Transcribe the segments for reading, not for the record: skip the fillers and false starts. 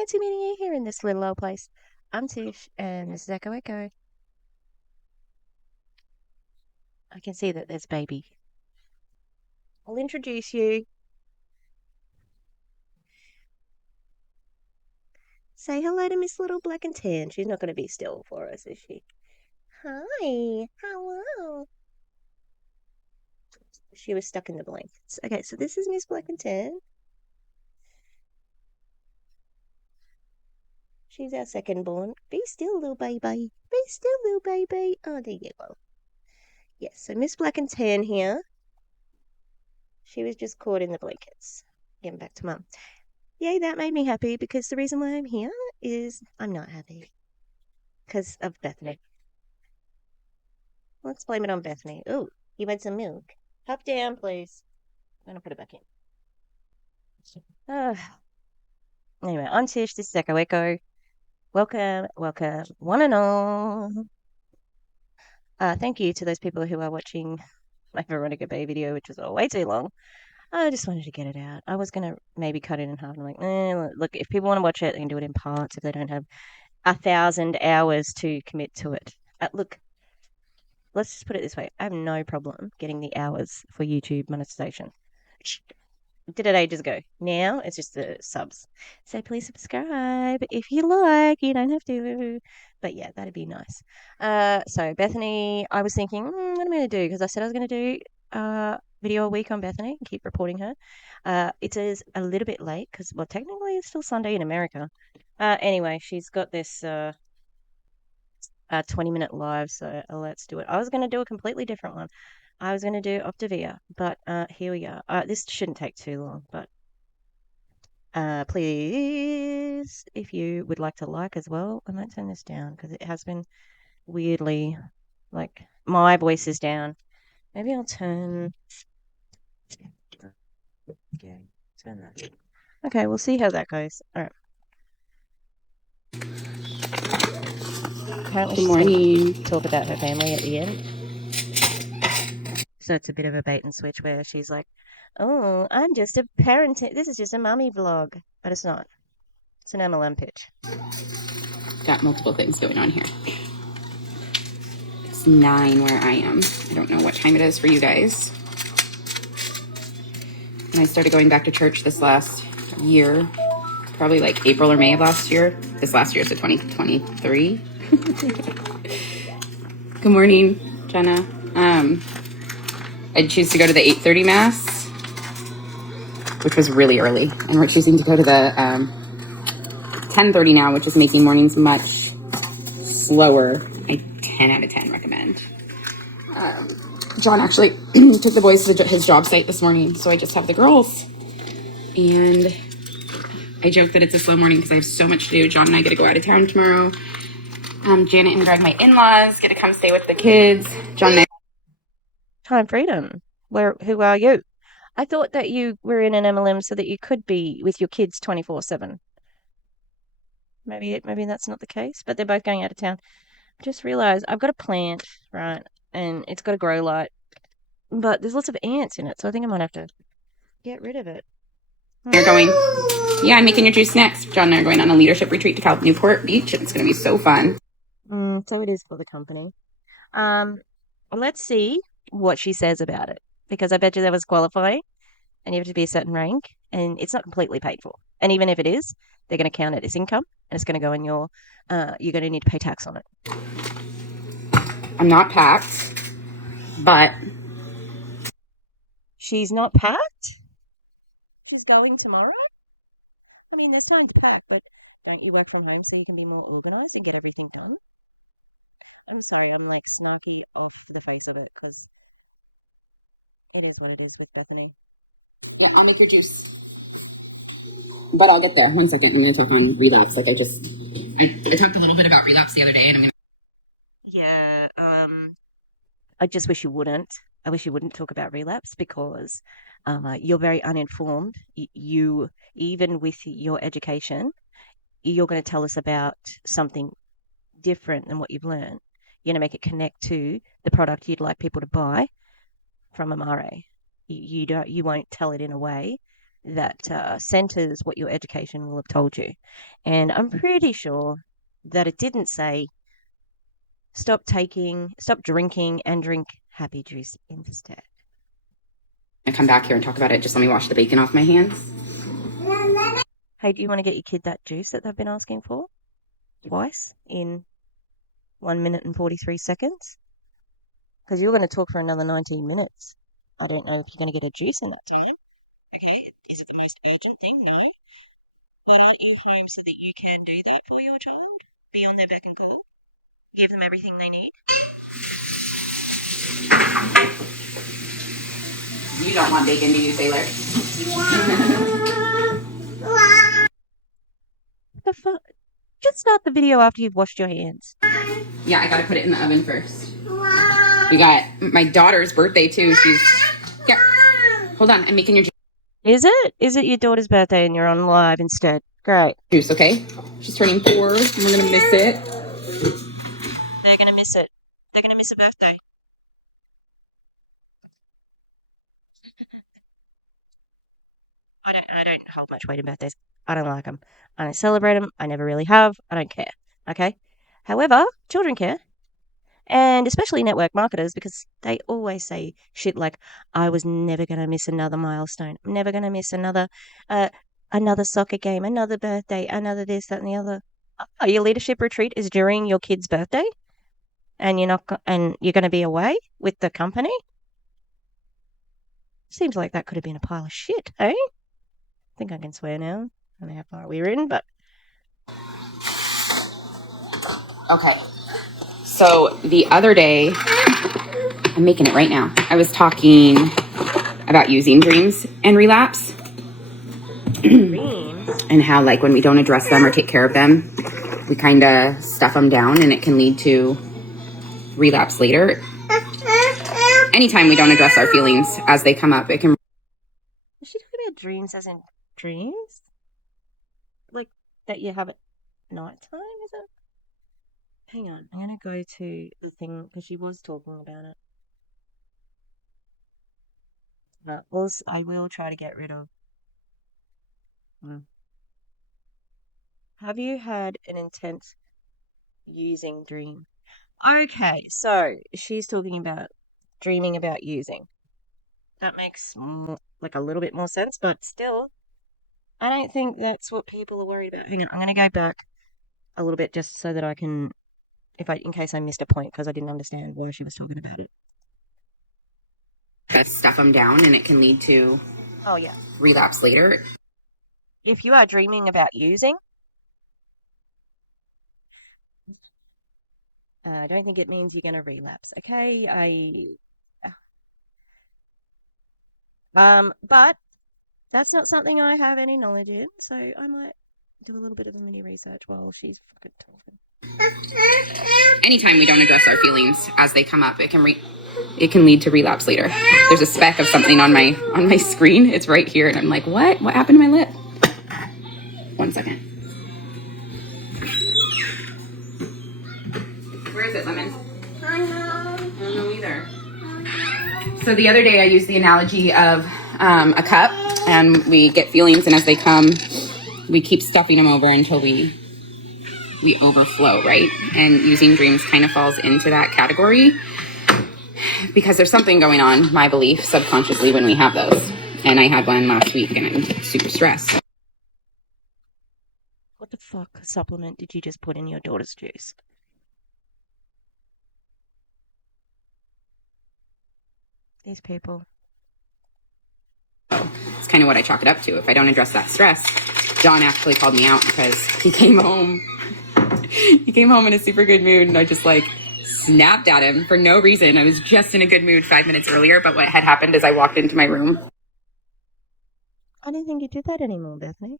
fancy meeting you here in this little old place. I'm Tish, and this is Echo Echo. I can see that there's baby. I'll introduce you. Say hello to Miss Little Black and Tan. She's not going to be still for us, is she? Hi. Hello. She was stuck in the blankets. Okay, so this is Miss Black and Tan. She's our second born. Be still, little baby. Be still, little baby. Oh, there you go. Yes, so Miss Black and Tan here. She was just caught in the blankets. Getting back to Mum. Yay, that made me happy because the reason why I'm here is I'm not happy because of Bethany. Let's blame it on Bethany. Oh, you want some milk? Hop down, please. I'm gonna put it back in. Uh, anyway, I'm Tish. This is Echo Echo. Welcome, welcome, one and all. Thank you to those people who are watching my Veronica Bay video, which was way too long. I just wanted to get it out. I was gonna maybe cut it in half. I'm like, look, if people want to watch it, they can do it in parts if they don't have 1,000 hours to commit to it. Look, let's just put it this way. I have no problem getting the hours for YouTube monetization. Did it ages ago. Now it's just the subs. So please subscribe if you like. You don't have to. But yeah, that'd be nice. So Bethany, I was thinking, what am I going to do? Because I said I was going to do video a week on Bethany and keep reporting her. It is a little bit late because, well, technically it's still Sunday in America. Anyway, she's got this 20-minute live, so let's do it. I was going to do a completely different one. I was going to do Optavia, but here we are. This shouldn't take too long, but please, if you would like to like as well, I might turn this down because it has been weirdly, like, my voice is down. Maybe I'll turn, yeah, turn that. Okay, we'll see how that goes. All right. Apparently Good she's going morning. to talk about her family at the end. So it's a bit of a bait and switch where she's like, oh, I'm just a parent. This is just a mummy vlog. But it's not. It's an MLM pitch. Got multiple things going on here. It's 9 where I am. I don't know what time it is for you guys. And I started going back to church this last year, probably like April or May of last year. This last year, so 2023. Good morning, Jenna. I choose to go to the 8:30 mass, which was really early, and we're choosing to go to the 10:30 now, which is making mornings much slower. I 10 out of 10 recommend. John actually took the boys to his job site this morning, so I just have the girls. And I joke that it's a slow morning because I have so much to do. John and I get to go out of town tomorrow. Janet and Greg, my in-laws, get to come stay with the kids. John and I. Time freedom. Who are you? I thought that you were in an MLM so that you could be with your kids 24/7. Maybe that's not the case, but they're both going out of town. I just realized I've got a plant, right, and it's got a grow light, but there's lots of ants in it, so I think I might have to get rid of it. You're going, yeah, I'm making your juice next. John and I are going on a leadership retreat to Newport Beach, and it's going to be so fun. So it is for the company. Let's see what she says about it, because I bet you that was qualifying, and you have to be a certain rank, and it's not completely paid for. And even if it is, they're going to count it as income, and it's going to go in your. You're going to need to pay tax on it. I'm not packed, but She's not packed. She's going tomorrow. I mean, there's time to pack, but don't you work from home so you can be more organized and get everything done? I'm sorry, I'm like snarky off the face of it because it is what it is with Bethany. yeah, I'll make your juice. But I'll get there. 1 second. I'm going to talk on relapse. Like I talked a little bit about relapse the other day, and I'm going to. Yeah, I just wish you wouldn't. I wish you wouldn't talk about relapse because you're very uninformed. You, even with your education, you're going to tell us about something different than what you've learned. You're going to make it connect to the product you'd like people to buy from Amare. You won't tell it in a way that centers what your education will have told you. And I'm pretty sure that it didn't say stop drinking and drink happy juice instead. I come back here and talk about it. Just let me wash the bacon off my hands. Hey, do you want to get your kid that juice that they've been asking for? Twice in 1 minute and 43 seconds? Because you're going to talk for another 19 minutes. I don't know if you're going to get a juice in that time. Okay, is it the most urgent thing? No. But aren't you home so that you can do that for your child? Be on their beck and call? Give them everything they need? You don't want bacon, do you, Sailor? The fuck? Just start the video after you've washed your hands. Yeah, I gotta put it in the oven first. We got my daughter's birthday too. She's yeah. Hold on, I'm making your Is it? Is it your daughter's birthday and you're on live instead? Great. juice, okay? She's turning 4 and we're gonna miss it. They're going to miss it. They're going to miss a birthday. I don't hold much weight in birthdays. I don't like them. I don't celebrate them. I never really have. I don't care. Okay. However, children care, and especially network marketers, because they always say shit like, "I was never gonna miss another milestone. I'm never gonna miss uh, another soccer game, another birthday, another this, that, and the other." Oh, your leadership retreat is during your kid's birthday, and you're going to be away with the company. Seems like that could have been a pile of shit, eh? I think I can swear now. I don't know how far we're in, but Okay. So the other day, I'm making it right now. I was talking about using dreams and relapse. dreams. And how, like, when we don't address them or take care of them, we kind of stuff them down and it can lead to relapse later. Anytime we don't address our feelings as they come up, it can. Is she talking about dreams as in dreams? Like that you have at night time, is it? Hang on, I'm going to go to the thing because she was talking about it. Also, I will try to get rid of. Have you had an intense using dream? Okay, so she's talking about dreaming about using. That makes like a little bit more sense, but still, I don't think that's what people are worried about. Hang on, I'm going to go back a little bit just so that I can, in case I missed a point because I didn't understand why she was talking about it. Stuff them down and it can lead to Oh yeah, relapse later. if you are dreaming about using, I don't think it means you're going to relapse. Okay, but that's not something I have any knowledge in, so I might do a little bit of a mini research while she's fucking talking. Anytime we don't address our feelings as they come up, it can lead to relapse later. There's a speck of something on my screen. It's right here, and I'm like, what? What happened to my lip? 1 second. Where is it, Lemon? I don't know either. So the other day I used the analogy of a cup, and we get feelings, and as they come, we keep stuffing them over until we overflow, right? And using dreams kind of falls into that category because there's something going on, my belief, subconsciously when we have those. And I had one last week, and I'm super stressed. What the fuck supplement did you just put in your daughter's juice? These people. It's kind of what I chalk it up to. If I don't address that stress, John actually called me out because he came home. He came home in a super good mood, and I just like snapped at him for no reason. I was just in a good mood 5 minutes earlier, but what had happened is I walked into my room. I don't think you do that anymore, Bethany.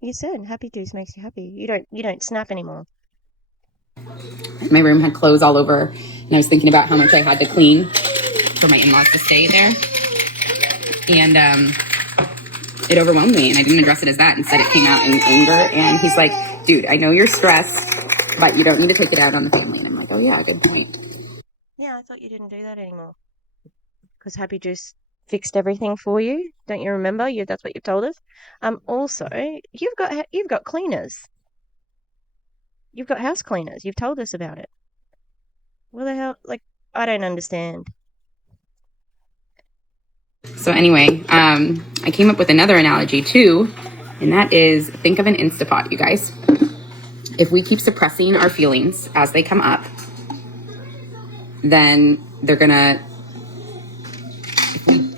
You said happy juice makes you happy. You don't snap anymore. My room had clothes all over, and I was thinking about how much I had to clean for my in-laws to stay there. And it overwhelmed me, and I didn't address it as that. Instead, it came out in anger. And he's like, dude, I know you're stressed, but you don't need to take it out on the family. And I'm like, oh yeah, good point. Yeah, I thought you didn't do that anymore. Because happy juice fixed everything for you. Don't you remember? That's what you've told us. Also, you've got cleaners. You've got house cleaners. You've told us about it. What the hell? Like, I don't understand. So anyway, I came up with another analogy too, and that is think of an Instapot, you guys. If we keep suppressing our feelings as they come up, then they're gonna,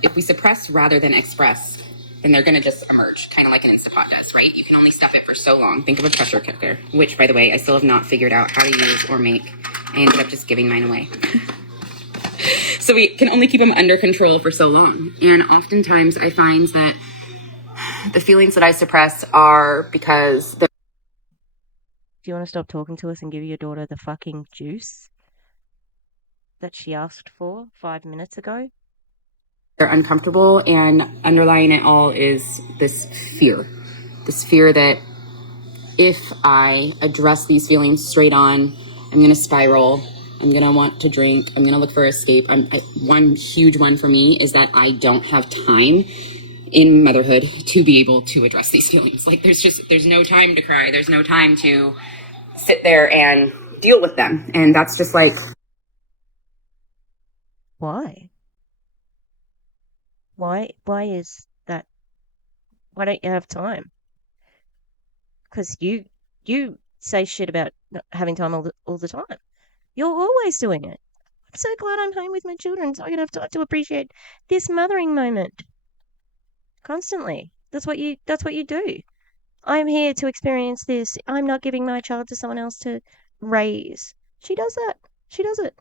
if we suppress rather than express, then they're gonna just emerge, kind of like an Instapot does, right? You can only stuff it for so long. Think of a pressure cooker, which, by the way, I still have not figured out how to use or make. I ended up just giving mine away. So we can only keep them under control for so long. And oftentimes I find that the feelings that I suppress are because Do you want to stop talking to us and give your daughter the fucking juice that she asked for 5 minutes ago? they're uncomfortable, and underlying it all is this fear that if I address these feelings straight on, I'm going to spiral. I'm going to want to drink. I'm going to look for escape. One huge one for me is that I don't have time in motherhood to be able to address these feelings. Like there's no time to cry. There's no time to sit there and deal with them. And that's just like, Why? Why is that? Why don't you have time? Because you say shit about not having time all the time. You're always doing it. I'm so glad I'm home with my children, so I can have time to appreciate this mothering moment constantly. That's what you do. I'm here to experience this. I'm not giving my child to someone else to raise. She does that. She does it.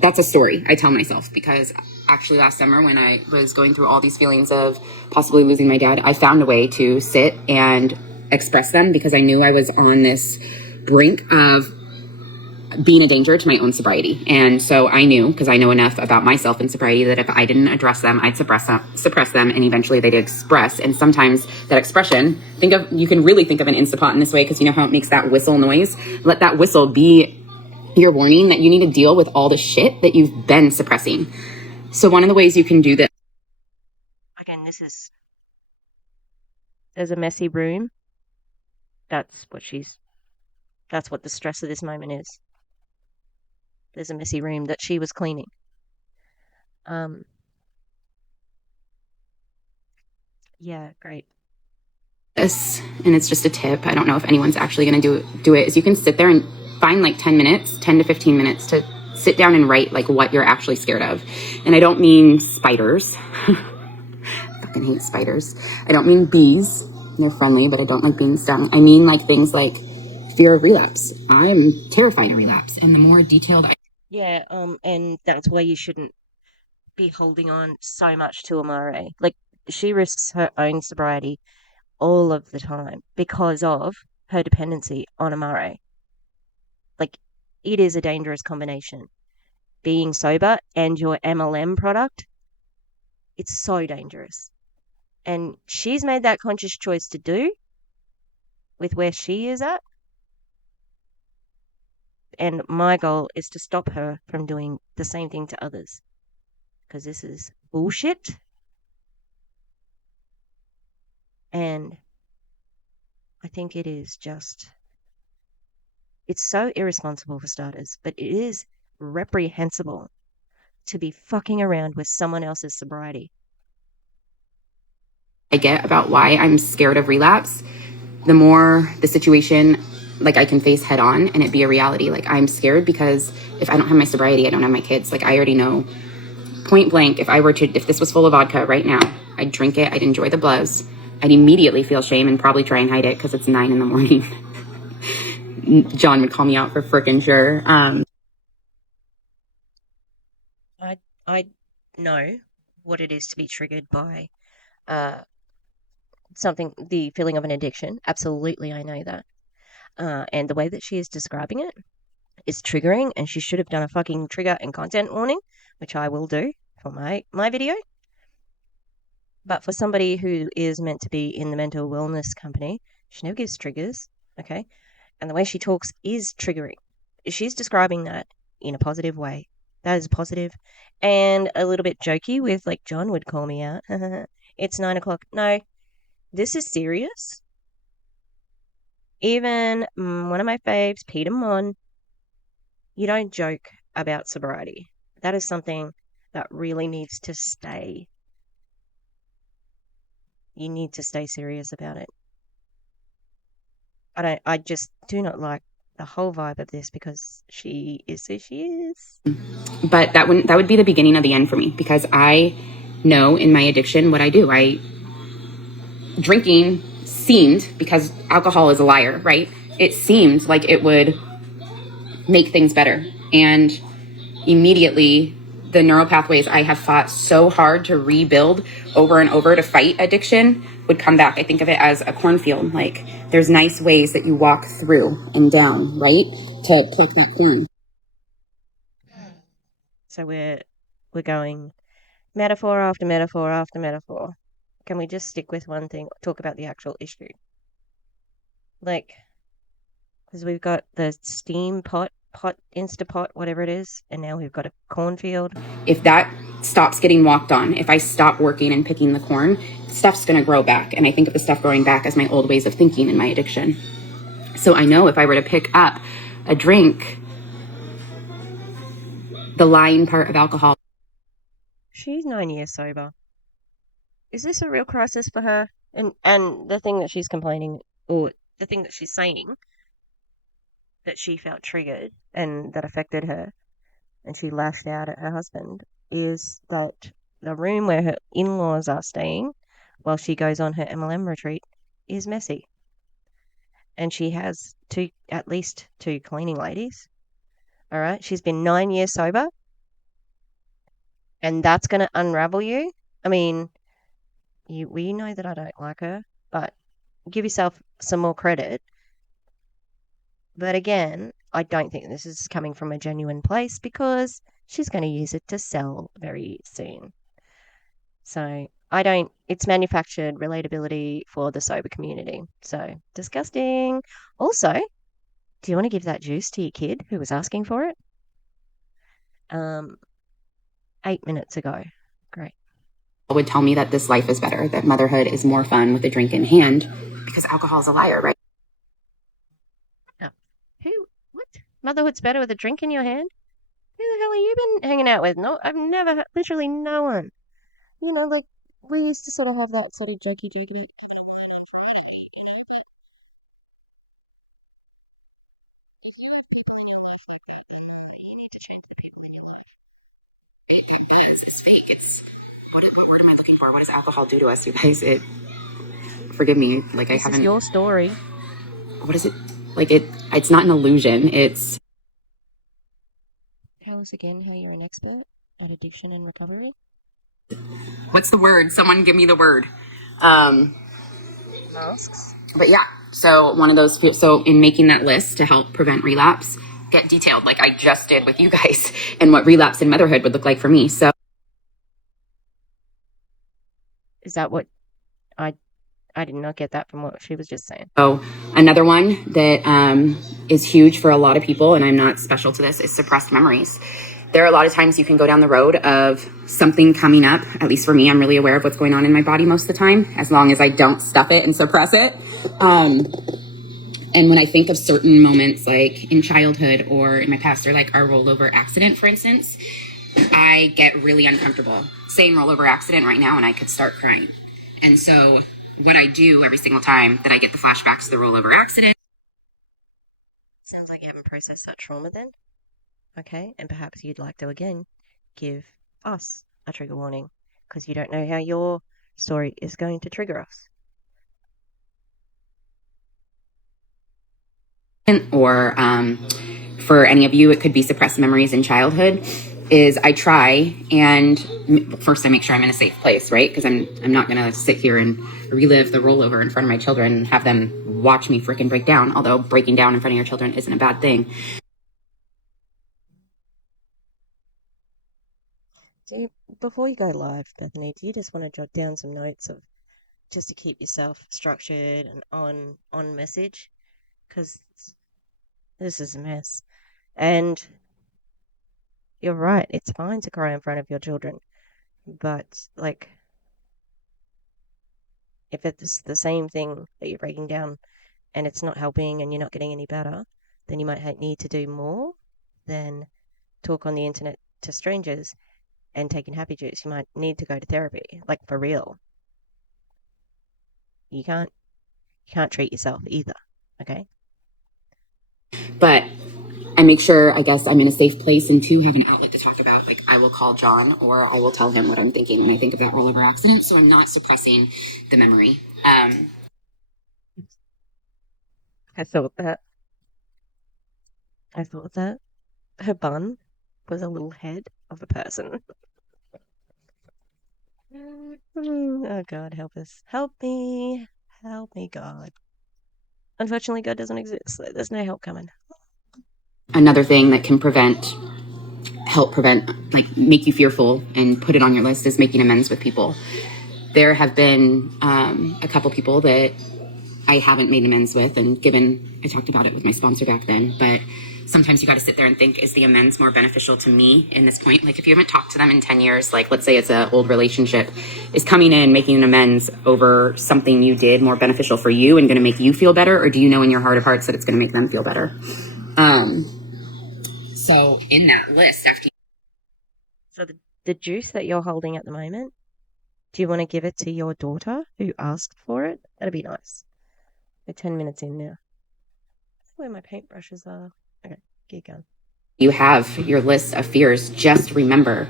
that's a story I tell myself, because actually last summer when I was going through all these feelings of possibly losing my dad, I found a way to sit and express them because I knew I was on this brink of being a danger to my own sobriety. And so I knew, because I know enough about myself and sobriety, that if I didn't address them, I'd suppress them, and eventually they'd express. And sometimes that expression, you can really think of an Instapot in this way, because you know how it makes that whistle noise. Let that whistle be your warning that you need to deal with all the shit that you've been suppressing. So one of the ways you can do this, Again, there's a messy room. That's that's what the stress of this moment is. There's a messy room that she was cleaning. Um, yeah, great. and it's just a tip, I don't know if anyone's actually going to do it, is you can sit there and find like 10 to 15 minutes to sit down and write like what you're actually scared of. And I don't mean spiders. Fucking hate spiders. I don't mean bees. They're friendly, but I don't like being stung. I mean like things like fear of relapse. I'm terrified of relapse. And the more detailed Yeah, and that's why you shouldn't be holding on so much to Amare. Like, she risks her own sobriety all of the time because of her dependency on Amare. Like, it is a dangerous combination. Being sober and your MLM product, it's so dangerous. And she's made that conscious choice to do with where she is at. And my goal is to stop her from doing the same thing to others because this is bullshit. And I think it is just, it's so irresponsible for starters, but it is reprehensible to be fucking around with someone else's sobriety. I get about why I'm scared of relapse, the more the situation like I can face head on and it be a reality. Like I'm scared because if I don't have my sobriety, I don't have my kids. Like I already know point blank, if this was full of vodka right now, I'd drink it, I'd enjoy the buzz, I'd immediately feel shame and probably try and hide it because it's 9 a.m. John would call me out for frickin' sure. I know what it is to be triggered by uh something, the feeling of an addiction. Absolutely, I know that. And the way that she is describing it is triggering, and she should have done a fucking trigger and content warning, which I will do for my video. But for somebody who is meant to be in the mental wellness company, she never gives triggers, okay? And the way she talks is triggering. She's describing that in a positive way. That is positive. And a little bit jokey with like John would call me out. It's 9 o'clock. No, this is serious. Even one of my faves, Peter Mon, you don't joke about sobriety. That is something that really needs to stay. You need to stay serious about it. I just do not like the whole vibe of this because she is who she is. But that would be the beginning of the end for me, because I know in my addiction what I do. I drinking seemed, because alcohol is a liar, right? It seemed like it would make things better. And immediately, the neural pathways I have fought so hard to rebuild over and over to fight addiction would come back. I think of it as a cornfield. Like, there's nice ways that you walk through and down, right? To pluck that corn. So we're going metaphor after metaphor after metaphor. Can we just stick with one thing? Talk about the actual issue. Like, because we've got the steam pot, Instapot, whatever it is, and now we've got a cornfield. If that stops getting walked on, if I stop working and picking the corn, stuff's going to grow back. And I think of the stuff growing back as my old ways of thinking in my addiction. So I know if I were to pick up a drink, the lying part of alcohol. She's 9 years sober. Is this a real crisis for her? And the thing that she's complaining, or the thing that she's saying, that she felt triggered and that affected her, and she lashed out at her husband, is that the room where her in-laws are staying while she goes on her MLM retreat is messy. And she has at least two cleaning ladies. All right. She's been 9 years sober, and that's going to unravel you. I mean, we know that I don't like her, but give yourself some more credit. But again, I don't think this is coming from a genuine place because she's going to use it to sell very soon. So I don't, it's manufactured relatability for the sober community. So disgusting. Also, do you want to give that juice to your kid who was asking for it? 8 minutes ago. Great. Would tell me that this life is better, that motherhood is more fun with a drink in hand, because alcohol is a liar, right? Oh, what? Motherhood's better with a drink in your hand? Who the hell have you been hanging out with? No, I've never, literally no one. Like we used to sort of have that sort of jokey jokey. It's fake. It's what word am I looking for? What does alcohol do to us, you guys? It forgive me, like I This is haven't. your story. What is it? Like it's not an illusion. It's Tell us again how you're an expert at addiction and recovery. what's the word? Someone give me the word. Um, Masks. but yeah, so one of those. So in making that list to help prevent relapse, get detailed like I just did with you guys, and what relapse in motherhood would look like for me. So Is that what I I did not get that from what she was just saying. another one that is huge for a lot of people, and I'm not special to this, is suppressed memories. There are a lot of times you can go down the road of something coming up. At least for me, I'm really aware of what's going on in my body most of the time, as long as I don't stuff it and suppress it. And when I think of certain moments, like in childhood or in my past, or like our rollover accident, for instance, I get really uncomfortable saying rollover accident right now, and I could start crying. And so what I do every single time that I get the flashbacks to the rollover accident. Sounds like you haven't processed that trauma then. Okay, and perhaps you'd like to again give us a trigger warning because you don't know how your story is going to trigger us. Or for any of you, it could be suppressed memories in childhood. Is I try, and first I make sure I'm in a safe place, right? Because I'm not gonna sit here and relive the rollover in front of my children and have them watch me freaking break down. Although breaking down in front of your children isn't a bad thing. Before you go live, Bethany, do you just want to jot down some notes of just to keep yourself structured and on message? Because this is a mess. And you're right. It's fine to cry in front of your children, but like if it's the same thing that you're breaking down and it's not helping and you're not getting any better, then you might need to do more than talk on the internet to strangers and taking happy juice. You might need to go to therapy, like for real. You can't treat yourself either. Okay. But I make sure, I guess, I'm in a safe place and two, have an outlet to talk about. Like, I will call John or I will tell him what I'm thinking when I think about all of our accidents. So I'm not suppressing the memory. I thought that. I thought that her bun was a little head of a person. Oh God, help us. Help me. Help me, God. Unfortunately, God doesn't exist. So there's no help coming. Another thing that can help prevent, like make you fearful and put it on your list is making amends with people. There have been a couple people that I haven't made amends with, and I talked about it with my sponsor back then, but sometimes you got to sit there and think, is the amends more beneficial to me in this point? Like if you haven't talked to them in 10 years, like let's say it's an old relationship, is coming in, making an amends over something you did more beneficial for you and going to make you feel better? Or do you know in your heart of hearts that it's going to make them feel better? So in that list, after So the juice that you're holding at the moment, do you want to give it to your daughter who asked for it? That'd be nice. We're 10 minutes in now. Where my paintbrushes are. Okay, keep going. you have your list of fears, just remember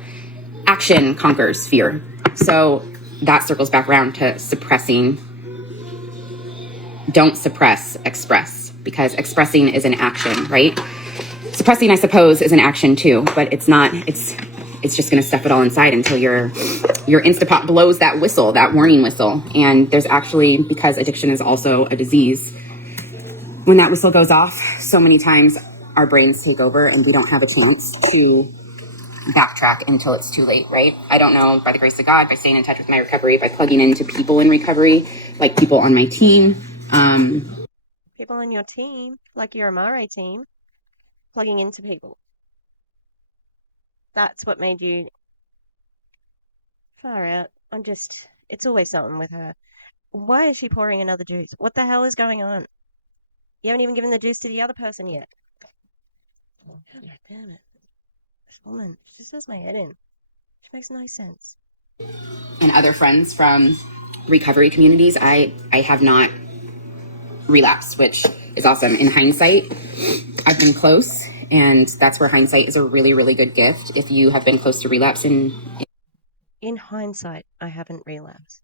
action conquers fear. So that circles back around to suppressing. Don't suppress, express, because expressing is an action, right? Suppressing, I suppose, is an action too, but it's not. It's just going to stuff it all inside until your Instapot blows that whistle, that warning whistle. And there's actually, because addiction is also a disease, when that whistle goes off, so many times our brains take over and we don't have a chance to backtrack until it's too late, right? I don't know, by the grace of God, by staying in touch with my recovery, by plugging into people in recovery, like people on my team. People on your team, like your Amare team, plugging into people. That's what made you far out. It's always something with her. Why is she pouring another juice? What the hell is going on? You haven't even given the juice to the other person yet. God damn it. This woman, she just does my head in. She makes no sense. And other friends from recovery communities, I have not relapsed, which is awesome. In hindsight, I've been close, and that's where hindsight is a really, really good gift. If you have been close to relapse In hindsight, I haven't relapsed.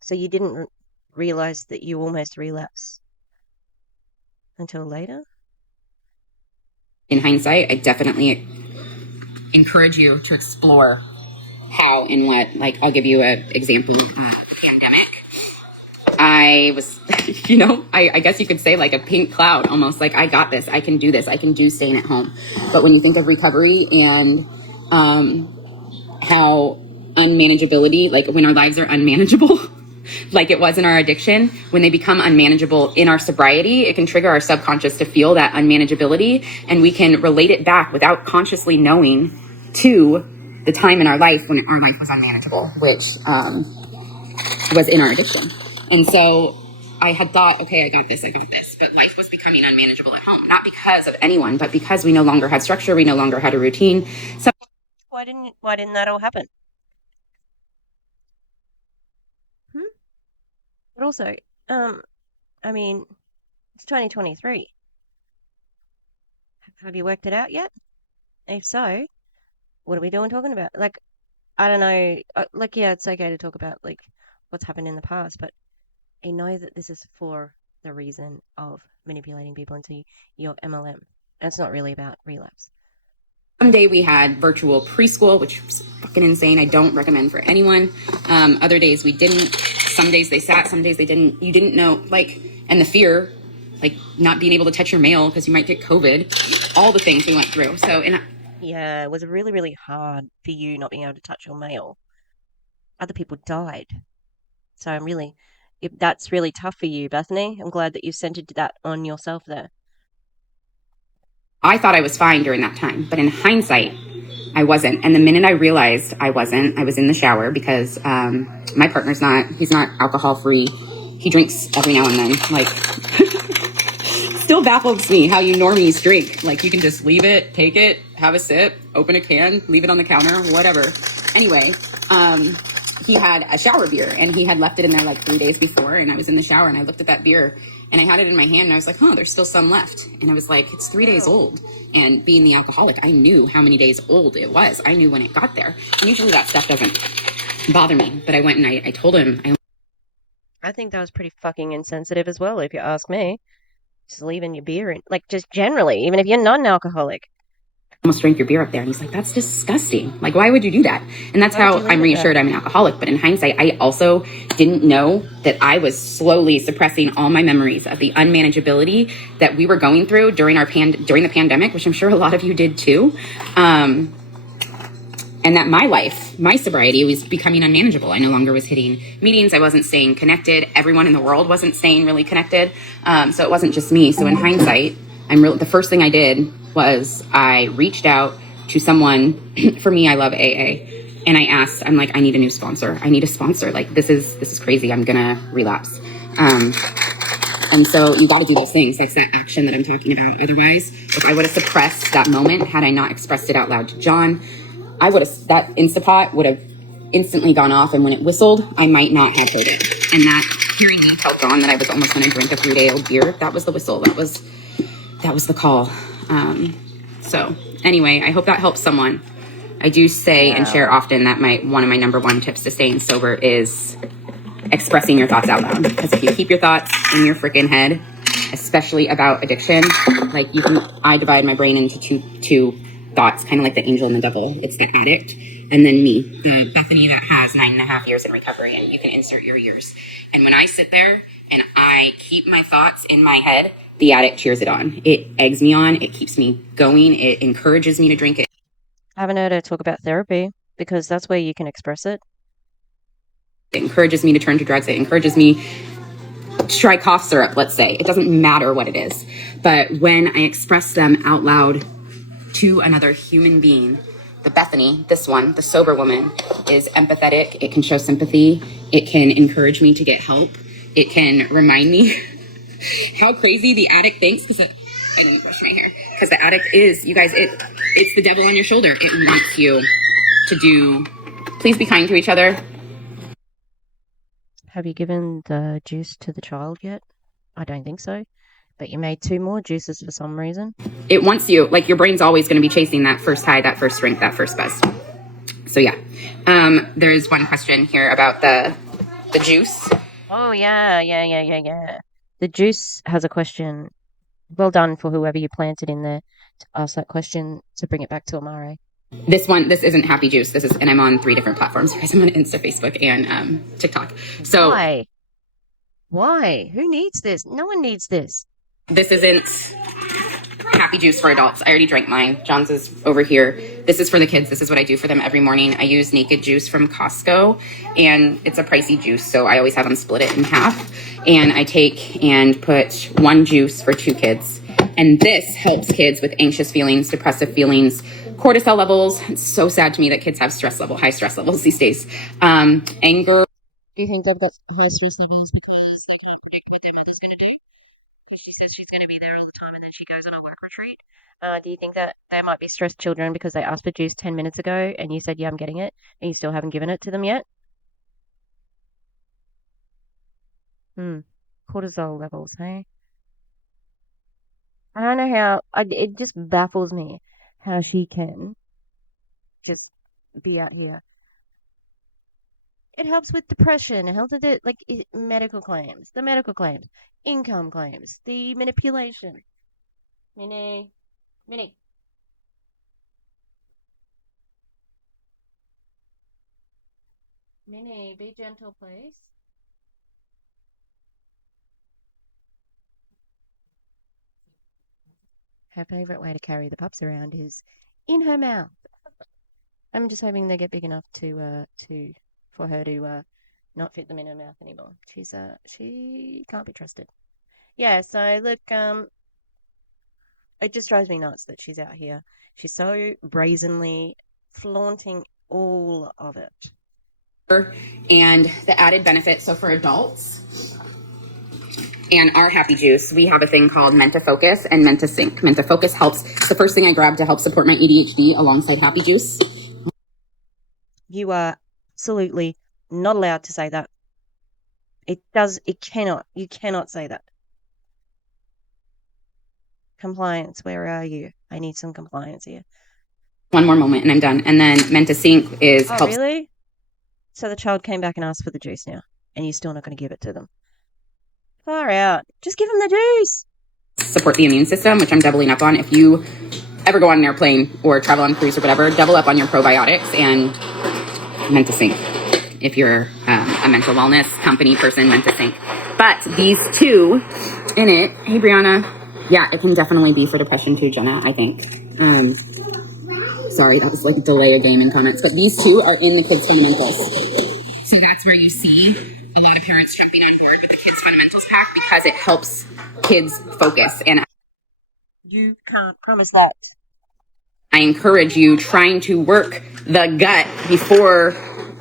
So you didn't realize that you almost relapsed until later? in hindsight, I definitely encourage you to explore how and what. Like, I'll give you an example. Pandemic. I was, I guess you could say like a pink cloud, almost like I got this, I can do this, I can do staying at home. But when you think of recovery and how unmanageability, like when our lives are unmanageable, like it was in our addiction, when they become unmanageable in our sobriety, it can trigger our subconscious to feel that unmanageability, and we can relate it back without consciously knowing to the time in our life when our life was unmanageable, which was in our addiction. And so I had thought, okay, I got this. But life was becoming unmanageable at home, not because of anyone, but because we no longer had structure, we no longer had a routine. So Why didn't that all happen? Hmm? But also, um, I mean, it's 2023. Have you worked it out yet? If so, what are we doing talking about? Like, I don't know. Like, yeah, it's okay to talk about like what's happened in the past, but I know that this is for the reason of manipulating people into your MLM. And it's not really about relapse. someday we had virtual preschool, which was fucking insane. I don't recommend for anyone. Other days we didn't. Some days they sat, some days they didn't. You didn't know, like, and the fear, like not being able to touch your mail because you might get COVID, all the things we went through. So, and Yeah, it was really, really hard for you not being able to touch your mail. Other people died. So if that's really tough for you, Bethany, I'm glad that you centered that on yourself there. I thought I was fine during that time. But in hindsight, I wasn't. And the minute I realized I wasn't, I was in the shower because my partner's not, he's not alcohol free. He drinks every now and then. Like, still baffles me how you normies drink. Like, you can just leave it, take it, have a sip, open a can, leave it on the counter, whatever. Anyway, he had a shower beer and he had left it in there like 3 days before. And I was in the shower and I looked at that beer and I had it in my hand and I was like, oh, there's still some left. And I was like, it's 3 days Oh, old. And being the alcoholic, I knew how many days old it was. I knew when it got there. And usually that stuff doesn't bother me. But I went and I told him, I I think that was pretty fucking insensitive as well, if you ask me. Just leaving your beer in, like, just generally, even if you're not an alcoholic. almost drank your beer up there. And he's like, that's disgusting. Like, why would you do that? And that's Why would how you I'm leave it there? reassured I'm an alcoholic. But in hindsight, I also didn't know that I was slowly suppressing all my memories of the unmanageability that we were going through during during the pandemic, which I'm sure a lot of you did too. And that my life, my sobriety was becoming unmanageable. I no longer was hitting meetings. I wasn't staying connected. Everyone in the world wasn't staying really connected. So it wasn't just me. So in hindsight, the first thing I did was I reached out to someone. For me, I love AA. And I asked, I'm like, I need a new sponsor. I need a sponsor. Like, this is crazy. I'm going to relapse. And so you got to do those things. That's that action that I'm talking about. Otherwise, if I would have suppressed that moment, had I not expressed it out loud to John, I would have, that Instapot would have instantly gone off. And when it whistled, I might not have heard it. And that hearing me tell John that I was almost going to drink a 3-day-old beer, that was the whistle. That was the call. So anyway, I hope that helps someone. I do say and Wow. share often that one of my number one tips to staying sober is expressing your thoughts out loud. Because if you keep your thoughts in your freaking head, especially about addiction, like I divide my brain into two thoughts, kind of like the angel and the devil. It's the addict and then me, the Bethany that has 9.5 years in recovery, and you can insert your years. And when I sit there and I keep my thoughts in my head, the addict cheers it on. It eggs me on. It keeps me going. It encourages me to drink it. I haven't heard her talk about therapy because that's where you can express it. It encourages me to turn to drugs. It encourages me to try cough syrup, let's say. It doesn't matter what it is. But when I express them out loud to another human being, the Bethany, this one, the sober woman, is empathetic. It can show sympathy. It can encourage me to get help. It can remind me how crazy the addict thinks, because I didn't brush my hair, because the addict is, you guys, it's the devil on your shoulder. It wants you to do, please be kind to each other. Have you given the juice to the child yet? I don't think so. But you made two more juices for some reason. It wants you, like your brain's always going to be chasing that first high, that first drink, that first buzz. So yeah, there's one question here about the juice. Oh, yeah. The juice has a question. Well done for whoever you planted in there to ask that question to bring it back to Amare. This isn't Happy Juice. And I'm on 3 different platforms because I'm on Insta, Facebook, and TikTok. So Why? Why? Who needs this? No one needs this. this isn't Happy Juice for adults. I already drank mine. John's is over here. This is for the kids. This is what I do for them every morning. I use Naked Juice from Costco, and it's a pricey juice, so I always have them split it in half. And I take and put one juice for 2 kids. And this helps kids with anxious feelings, depressive feelings, cortisol levels. It's so sad to me that kids have high stress levels these days. Anger. Do you think they've got high stress levels because they can't predict what their mother's going to do? Because she says she's going to be there all the time and then she goes on a work retreat. Do you think that they might be stressed children because they asked for juice 10 minutes ago and you said, yeah, I'm getting it, and you still haven't given it to them yet? Hmm. Cortisol levels, hey? I don't know how, it just baffles me how she can just be out here. It helps with depression. It helps with it, like medical claims, the medical claims, income claims, the manipulation. Minnie, Minnie, Minnie, be gentle, please. Her favorite way to carry the pups around is in her mouth. I'm just hoping they get big enough to for her to not fit them in her mouth anymore. She can't be trusted. Yeah, so look, it just drives me nuts that she's out here. She's so brazenly flaunting all of it. And the added benefit, so for adults and our happy juice, we have a thing called Menta Focus and Menta Sync. Menta Focus helps. It's the first thing I grabbed to help support my ADHD alongside happy juice. You are absolutely not allowed to say that. You cannot say that. Compliance, where are you? I need some compliance here. One more moment and I'm done. And then Menta Sync is Oh, helps really? So the child came back and asked for the juice now, and you're still not going to give it to them. Far out. Just give them the juice. support the immune system, which I'm doubling up on. If you ever go on an airplane or travel on a cruise or whatever, double up on your probiotics and Menta Sync. If you're a mental wellness company person, Menta Sync. But these two in it, hey Brianna, yeah, it can definitely be for depression too, Jenna, I think. Sorry, that was like a delay of gaming comments, but these two are in the kids fundamentals. So that's where you see a lot of parents jumping on board with the kids fundamentals pack because it helps kids focus. And You can't promise that. I encourage you trying to work the gut before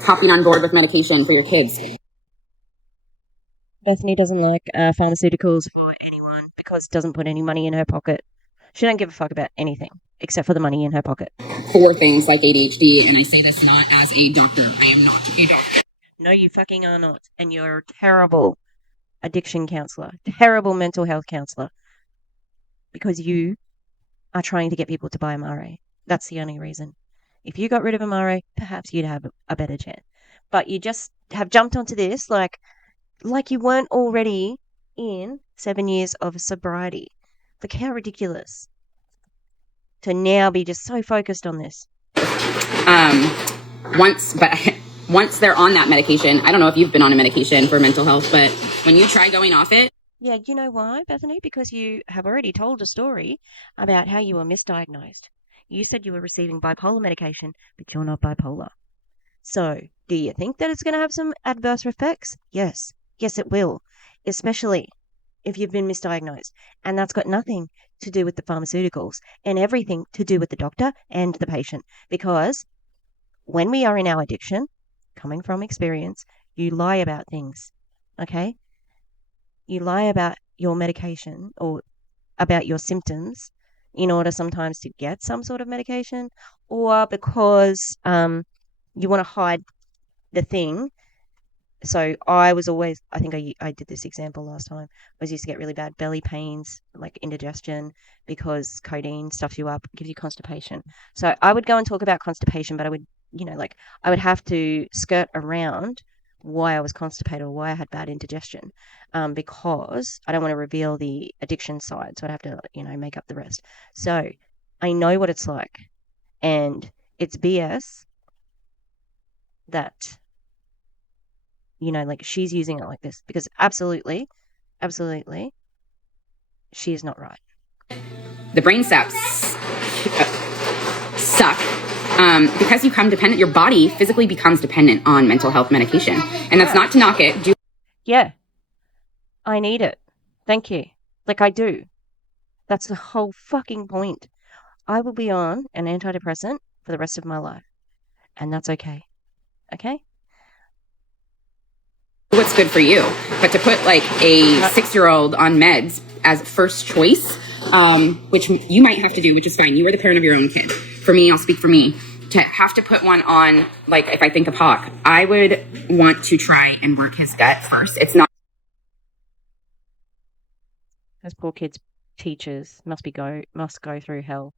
hopping on board with medication for your kids. Bethany doesn't like pharmaceuticals for anyone because it doesn't put any money in her pocket. She don't give a fuck about anything except for the money in her pocket. For things like ADHD, and I say this not as a doctor. I am not a doctor. No, you fucking are not. And you're a terrible addiction counselor, terrible mental health counselor, because you are trying to get people to buy MRA. That's the only reason. If you got rid of MRA, perhaps you'd have a better chance. But you just have jumped onto this like you weren't already in 7 years of sobriety. Like, how ridiculous to now be just so focused on this. Um, but once they're on that medication, I don't know if you've been on a medication for mental health, but when you try going off it. Yeah, you know why, Bethany? Because you have already told a story about how you were misdiagnosed. You said you were receiving bipolar medication, but you're not bipolar. So, do you think that it's going to have some adverse effects? Yes. Yes, it will, especially if you've been misdiagnosed. And that's got nothing to do with the pharmaceuticals and everything to do with the doctor and the patient. Because when we are in our addiction, coming from experience, you lie about things. Okay? You lie about your medication or about your symptoms in order sometimes to get some sort of medication or because you want to hide the thing. So I was always, I think I did this example last time. I was used to get really bad belly pains, like indigestion, because codeine stuffs you up, gives you constipation. So I would go and talk about constipation, but I would, like I would have to skirt around why I was constipated or why I had bad indigestion, because I don't want to reveal the addiction side. So I'd have to, make up the rest. So I know what it's like, and it's BS that like she's using it like this because absolutely, absolutely, she is not right. The brain saps suck because you become dependent. Your body physically becomes dependent on mental health medication, and that's not to knock it. Yeah, I need it. Thank you. Like I do. That's the whole fucking point. I will be on an antidepressant for the rest of my life, and that's okay. Okay? What's good for you, but to put like a 6-year-old on meds as first choice, which you might have to do, which is fine. You are the parent of your own kid. For me, I'll speak for me. To have to put one on, like if I think of Hawk, I would want to try and work his gut first. It's not. Those poor kids' teachers must go through hell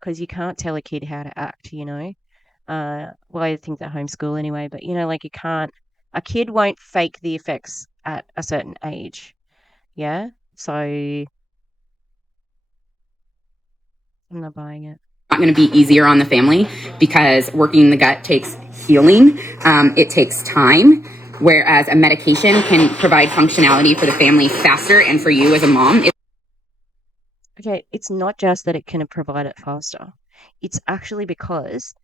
because you can't tell a kid how to act. Well, I think that homeschool anyway, but like you can't. A kid won't fake the effects at a certain age. Yeah, so I'm not buying it. Not going to be easier on the family because working the gut takes healing. It takes time. Whereas a medication can provide functionality for the family faster and for you as a mom. Okay, it's not just that it can provide it faster. It's actually because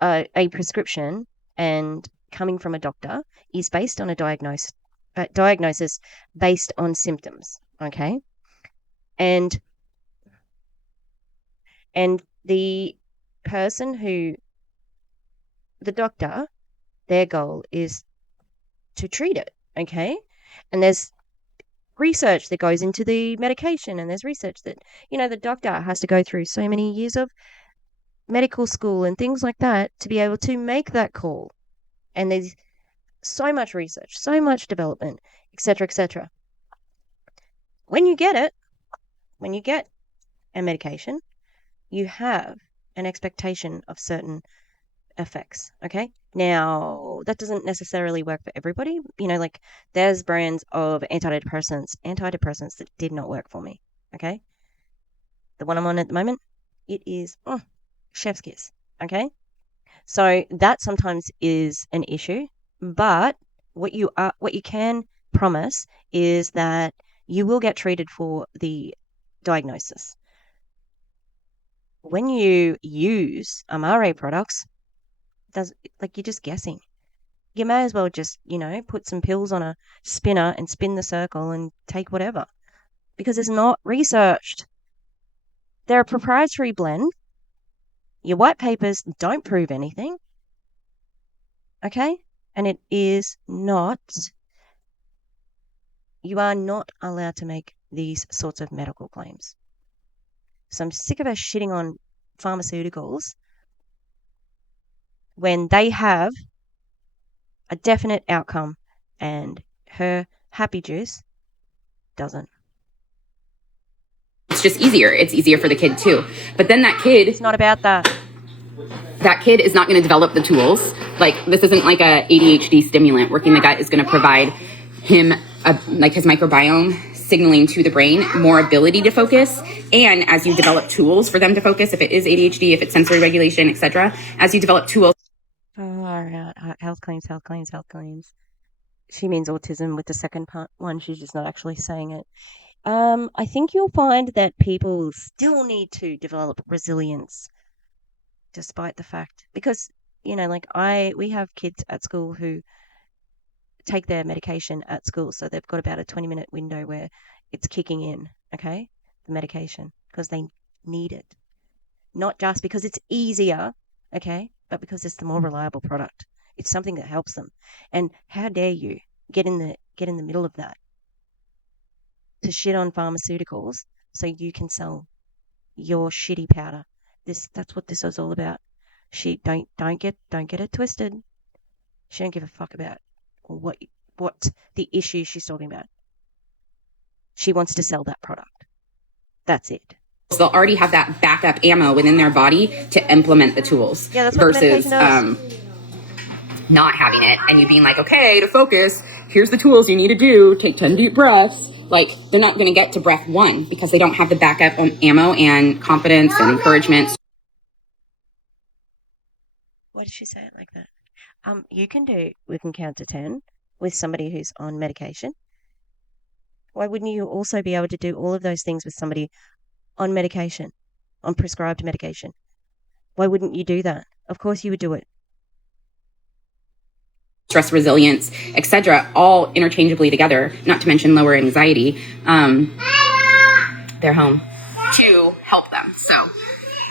a prescription and coming from a doctor is based on a diagnosis based on symptoms. Okay, and the person who, the doctor, their goal is to treat it, okay? And there's research that goes into the medication, and there's research that, the doctor has to go through so many years of medical school and things like that to be able to make that call. And there's so much research, so much development, etc., etc. When you get it, when you get a medication, you have an expectation of certain effects. Okay. Now, that doesn't necessarily work for everybody. Like there's brands of antidepressants that did not work for me. Okay. The one I'm on at the moment, it is chef's kiss. Okay. So that sometimes is an issue, but what you can promise is that you will get treated for the diagnosis. When you use MRA products, does like you're just guessing. You may as well just, put some pills on a spinner and spin the circle and take whatever because it's not researched. They're a proprietary blend. Your white papers don't prove anything, okay? And it is not, you are not allowed to make these sorts of medical claims. So I'm sick of us shitting on pharmaceuticals when they have a definite outcome and her happy juice doesn't. It's just easier. It's easier for the kid too. But then It's not about that. that kid is not going to develop the tools. Like this isn't like a ADHD stimulant. Working the gut is going to provide him like his microbiome signaling to the brain more ability to focus. And as you develop tools for them to focus, if it is ADHD, if it's sensory regulation, etc., as you develop tools. Oh, all right. Health claims, health claims, health claims. She means autism with the second part one. She's just not actually saying it. I think you'll find that people still need to develop resilience despite the fact because like we have kids at school who take their medication at school, so they've got about a 20-minute window where it's kicking in, okay, the medication because they need it, not just because it's easier, okay, but because it's the more reliable product. It's something that helps them. And how dare you get in the middle of that to shit on pharmaceuticals so you can sell your shitty powder. That's what this is all about. She don't get it twisted. She don't give a fuck about what what the issue she's talking about. She wants to sell that product. That's it. They'll already have that backup ammo within their body to implement the tools Yeah, that's what the medication versus does. not having it and you being like, okay, to focus, here's the tools you need to do. Take 10 deep breaths. Like they're not going to get to breath one because they don't have the backup ammo and confidence and encouragement. Why did she say it like that? We can count to 10 with somebody who's on medication. Why wouldn't you also be able to do all of those things with somebody on medication, on prescribed medication? Why wouldn't you do that? Of course you would do it. Stress resilience, etc., all interchangeably together, not to mention lower anxiety. They're home to help them. So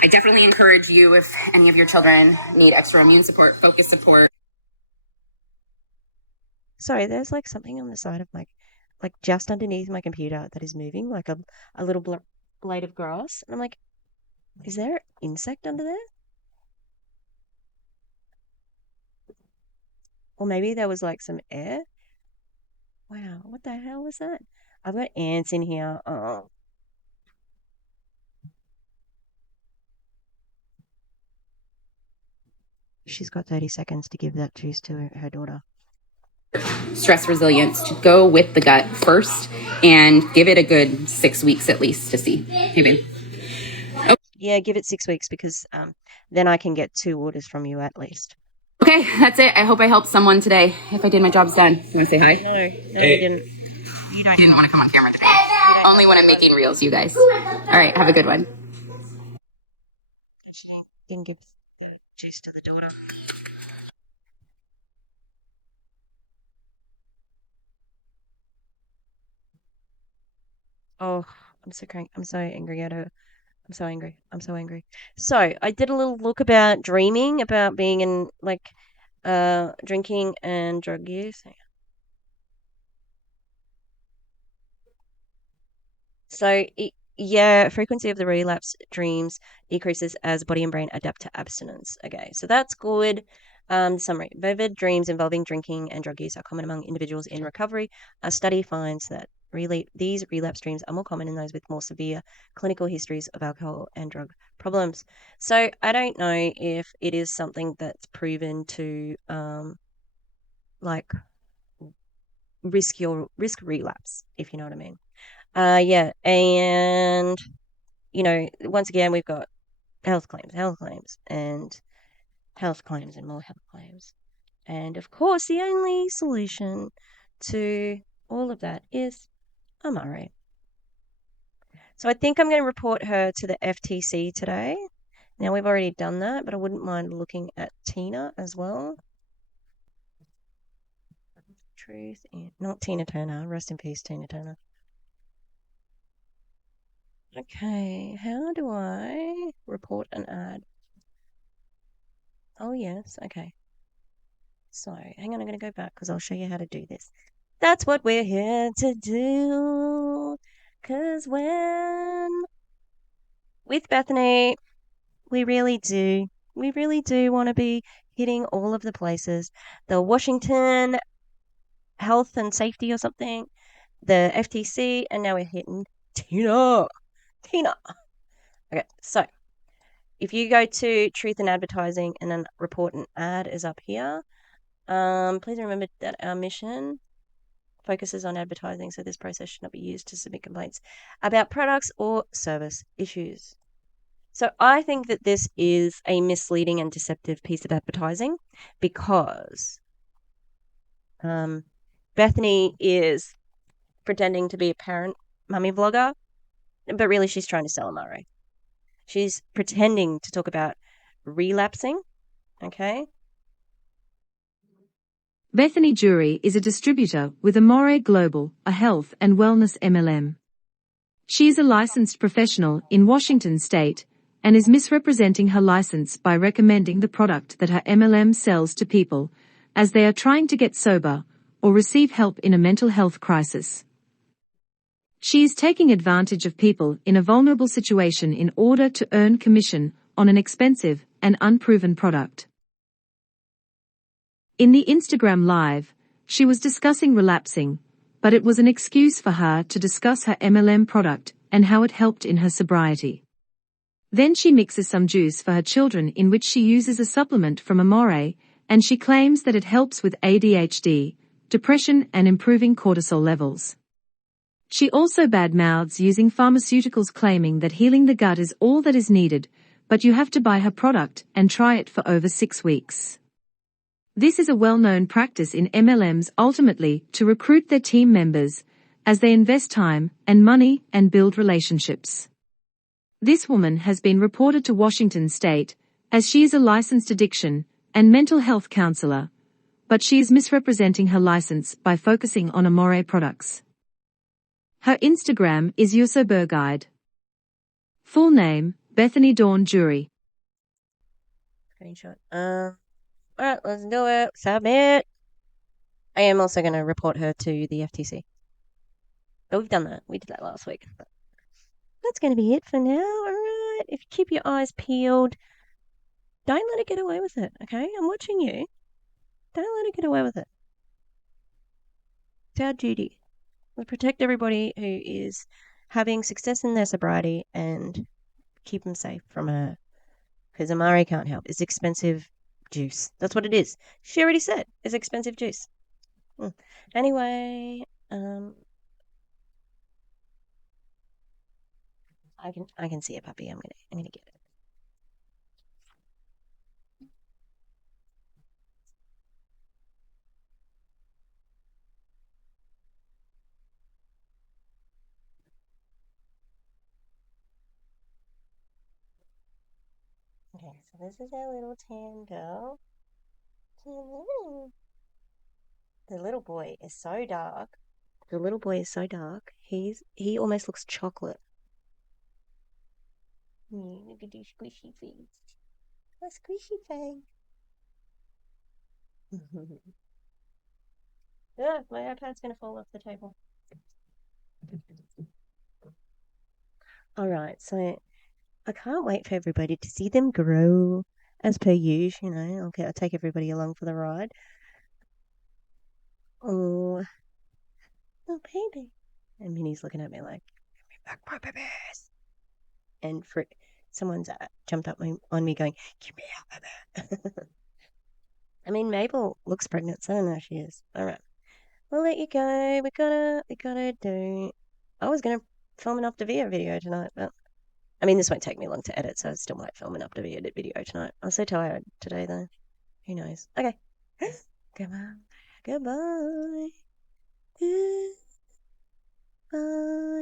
I definitely encourage you, if any of your children need extra immune support, focus support. Sorry, there's like something on the side of like just underneath my computer that is moving, like a little blade of grass. And I'm like, is there an insect under there? Or maybe there was like some air. Wow, what the hell was that? I've got ants in here. Oh, she's got 30 seconds to give that juice to her daughter. Stress resilience to go with the gut first and give it a good 6 weeks at least to see. Hey, babe. Yeah, give it 6 weeks because then I can get 2 orders from you at least. Okay, that's it. I hope I helped someone today. If I did, my job's done. You want to say hi? No, you didn't. You don't. Didn't want to come on camera today. Only when I'm making reels, you guys. All right, have a good one. She didn't give the juice to the daughter. Oh, I'm so angry at her. I'm so angry. I'm so angry. So I did a little look about dreaming, about being in like drinking and drug use. So, yeah, frequency of the relapse dreams decreases as body and brain adapt to abstinence. Okay, so that's good. Summary: vivid dreams involving drinking and drug use are common among individuals in recovery. A study finds that really these relapse dreams are more common in those with more severe clinical histories of alcohol and drug problems. So, I don't know if it is something that's proven to like risk relapse, if you know what I mean. Yeah, and once again, we've got health claims, and health claims, and more health claims. And of course, the only solution to all of that is Amare. So I think I'm going to report her to the FTC today. Now, we've already done that, but I wouldn't mind looking at Tina as well. Truth in, not Tina Turner. Rest in peace, Tina Turner. Okay, how do I report an ad? Oh, yes. Okay. So, hang on, I'm going to go back because I'll show you how to do this. That's what we're here to do. Because when with Bethany, we really do. We really do want to be hitting all of the places. The Washington Health and Safety or something, the FTC, and now we're hitting Tina. Tina. Okay, so if you go to Truth in Advertising and then report an ad is up here. Please remember that our mission focuses on advertising, so this process should not be used to submit complaints about products or service issues. So I think that this is a misleading and deceptive piece of advertising because Bethany is pretending to be a parent mummy vlogger, but really she's trying to sell Amare. She's pretending to talk about relapsing, okay? Bethany Jury is a distributor with Amore Global, a health and wellness MLM. She is a licensed professional in Washington state and is misrepresenting her license by recommending the product that her MLM sells to people as they are trying to get sober or receive help in a mental health crisis. She is taking advantage of people in a vulnerable situation in order to earn commission on an expensive and unproven product. In the Instagram Live, she was discussing relapsing, but it was an excuse for her to discuss her MLM product and how it helped in her sobriety. Then she mixes some juice for her children in which she uses a supplement from Amore, and she claims that it helps with ADHD, depression and improving cortisol levels. She also badmouths using pharmaceuticals, claiming that healing the gut is all that is needed, but you have to buy her product and try it for over 6 weeks. This is a well-known practice in MLMs, ultimately to recruit their team members as they invest time and money and build relationships. This woman has been reported to Washington state as she is a licensed addiction and mental health counselor, but she is misrepresenting her license by focusing on Amore products. Her Instagram is Your Sober Guide. Full name, Bethany Dawn Jury. Screenshot. All right, let's do it. Submit. I am also going to report her to the FTC. But we've done that. We did that last week. But that's going to be it for now. All right. If you keep your eyes peeled, don't let it get away with it. Okay, I'm watching you. Don't let it get away with it. It's our duty. We protect everybody who is having success in their sobriety and keep them safe from her. Because Amari can't help. It's expensive juice. That's what it is. She already said it's expensive juice. Anyway, I can see a puppy. I'm gonna get it. Okay, so this is our little tan girl. The little boy is so dark. The little boy is so dark. He almost looks chocolate. Look at this squishy face. A squishy face. Yeah, my iPad's gonna fall off the table. All right, so I can't wait for everybody to see them grow as per usual, I'll take everybody along for the ride. Oh, oh, baby. And Minnie's looking at me like, give me back my babies. And someone's jumped up on me going, give me our baby. I mean, Mabel looks pregnant, so I don't know if she is. All right, we'll let you go. We gotta do. I was gonna film an Optavia video tonight, but I mean, this won't take me long to edit, so I still might film an Optavia video tonight. I'm so tired today, though. Who knows? Okay. Goodbye. Goodbye. Goodbye.